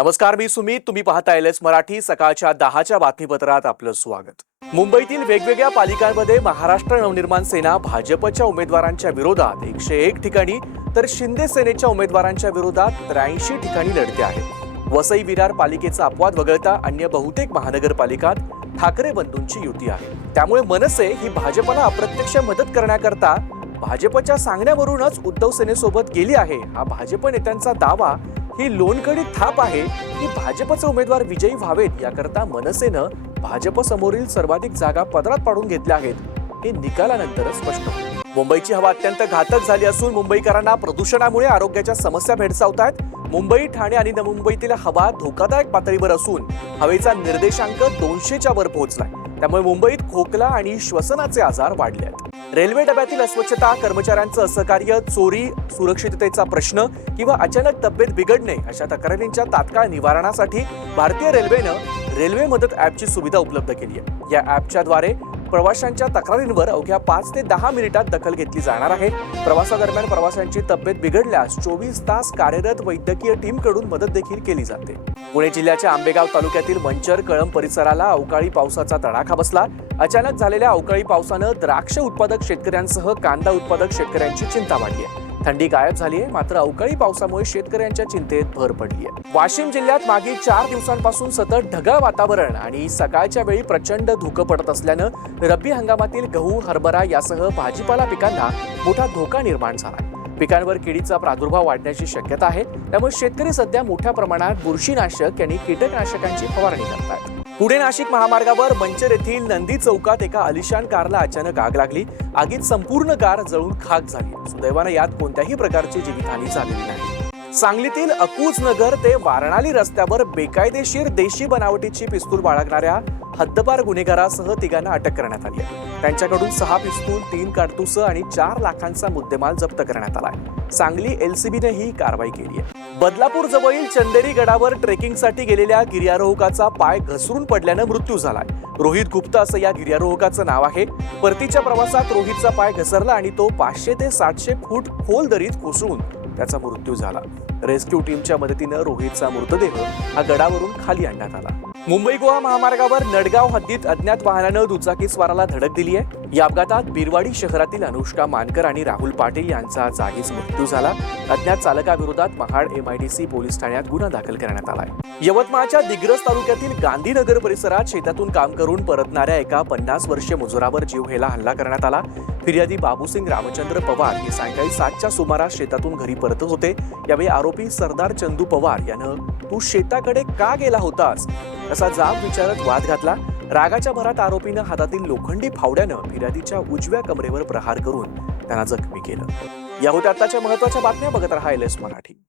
नमस्कार, मी सुमित. तुम्ही पाहता एलएस मराठी. सकाळच्या 10च्या बातमीपत्रात आपलं स्वागत. मुंबईतील वेगवेगळ्या पालिकांमध्ये महाराष्ट्र नवनिर्माण सेना भाजपच्या उमेदवारांच्या विरोधात 101 ठिकाणी तर शिंदे सेनेच्या उमेदवारांच्या विरोधात 83 ठिकाणी लढते आहे. वसई विरार पालिकेचा अपवाद वगळता अन्य बहुतेक महानगरपालिकात ठाकरे बंधूंची युती आहे. त्यामुळे मनसे ही भाजपला अप्रत्यक्ष मदत करण्याकरता भाजपच्या सांगण्यावरूनच उद्धव सेनेसोबत गेली आहे. हा भाजप नेत्यांचा दावा ही लोणकडी थाप आहे की भाजपचे उमेदवार विजयी व्हावेत याकरता मनसेनं भाजप समोरील सर्वाधिक जागा पदरात पाडून घेतल्या आहेत, हे निकालानंतरच स्पष्ट होईल. मुंबईची हवा अत्यंत घातक झाली असून मुंबईकरांना प्रदूषणामुळे आरोग्याच्या समस्या भेडसावत आहेत. मुंबई, ठाणे आणि नवी मुंबईतील हवा धोकादायक पातळीवर असून हवेचा निर्देशांक 200च्या वर पोहोचलाय. त्यामुळे मुंबईत खोकला आणि श्वसनाचे आजार वाढले आहेत. रेल्वे डब्यातील अस्वच्छता, कर्मचाऱ्यांचं असहकार्य, चोरी, सुरक्षिततेचा प्रश्न किंवा अचानक तब्येत बिघडणे अशा तक्रारींच्या तात्काळ निवारणासाठी भारतीय रेल्वेनं रेल्वे मदत ॲपची सुविधा उपलब्ध केली आहे. या ॲपच्या द्वारे प्रवाशांच्या तक्रारींवर अवघ्या 5 ते 10 मिनिटात दखल घेतली जाणार आहे. प्रवासादरम्यान प्रवाशांची तब्येत बिघडल्यास 24 तास कार्यरत वैद्यकीय टीमकडून मदत देखील केली जाते. पुणे जिल्ह्याच्या आंबेगाव तालुक्यातील मंचर, कळंब परिसराला अवकाळी पावसाचा तडाखा बसला. अचानक झालेल्या अवकाळी पावसानं द्राक्ष उत्पादक शेतकऱ्यांसह कांदा उत्पादक शेतकऱ्यांची चिंता वाढली आहे. थंडी गायब झाली आहे, मात्र अवकाळी पावसामुळे शेतकऱ्यांच्या चिंतेत भर पडली आहे. वाशिम जिल्ह्यात मागील 4 दिवसांपासून सतत ढगाळ वातावरण आणि सकाळच्या वेळी प्रचंड धुकं पडत असल्यानं रब्बी हंगामातील गहू, हरभरा यासह भाजीपाला पिकांना मोठा धोका निर्माण झाला. पिकांवर किडीचा प्रादुर्भाव वाढण्याची शक्यता आहे. त्यामुळे शेतकरी सध्या मोठ्या प्रमाणात बुरशीनाशक आणि कीटकनाशकांची फवारणी करतात. पुणे नाशिक महामार्गावर मंचर येथील नंदी चौकात एका आलिशान कारला अचानक आग लागली. आगीत संपूर्ण कार जळून खाक झाली. सुदैवाने यात कोणत्याही प्रकारची जीवितहानी झालेली नाही. सांगलीतील अकूज नगर ते वारणाली रस्त्यावर बेकायदेशीर देशी बनावटीची पिस्तूल बाळगणाऱ्या हद्दपार गुन्हेगारासह 3 अटक करण्यात आली आहे. त्यांच्याकडून 6 पिस्तूल, 3 काडतुस आणि 4 लाखांचा मुद्देमाल जप्त करण्यात आलाय. सांगली एलसीबीने ही कारवाई केली आहे. बदलापूर जवळील चंदेरी गडावर ट्रेकिंगसाठी गेलेल्या गिर्यारोहकाचा पाय घसरून पडल्यानं मृत्यू झालाय. रोहित गुप्ता असं या गिर्यारोहकाचं नाव आहे. परतीच्या प्रवासात रोहितचा पाय घसरला आणि तो 500 ते 700 फूट खोल दरीत कोसळून त्याचा मृत्यू झाला. रेस्क्यू टीमच्या मदतीनं रोहितचा मृतदेह हा गडावरून खाली आणण्यात आला. मुंबई गोवा महामार्गावर नडगाव हद्दीत अज्ञात वाहनानं दुचाकीस्वाराला धडक दिली आहे. या अपघातात बिरवाडी शहरातील अनुष्का मानकर आणि राहुल पाटील यांचा जागीच मृत्यू झाला. अज्ञात चालकाविरोधात महाड एमआयडीसी पोलीस ठाण्यात गुन्हा दाखल करण्यात आलाय. यवतमाळच्या दिग्रस तालुक्यातील गांधीनगर परिसरात शेतातून काम करून परतणाऱ्या एका 50 वर्षीय मजुरावर जीवघेणा हल्ला करण्यात आला. फिर्यादी बाबूसिंग रामचंद्र पवार हे सायंकाळी 7च्या सुमारास शेतातून घरी परतत होते. यावेळी आरोपी सरदार चंदू पवार यानं "तू शेताकडे का गेला होतास?" असा जाब विचारत वाद घातला. रागाच्या भरात आरोपीनं हातातील लोखंडी फावड्यानं फिर्यादीच्या उजव्या कमरेवर प्रहार करून त्यांना जखमी केलं. या होत्या आताच्या महत्त्वाच्या बातम्या. बघत रहा एलएस मराठी.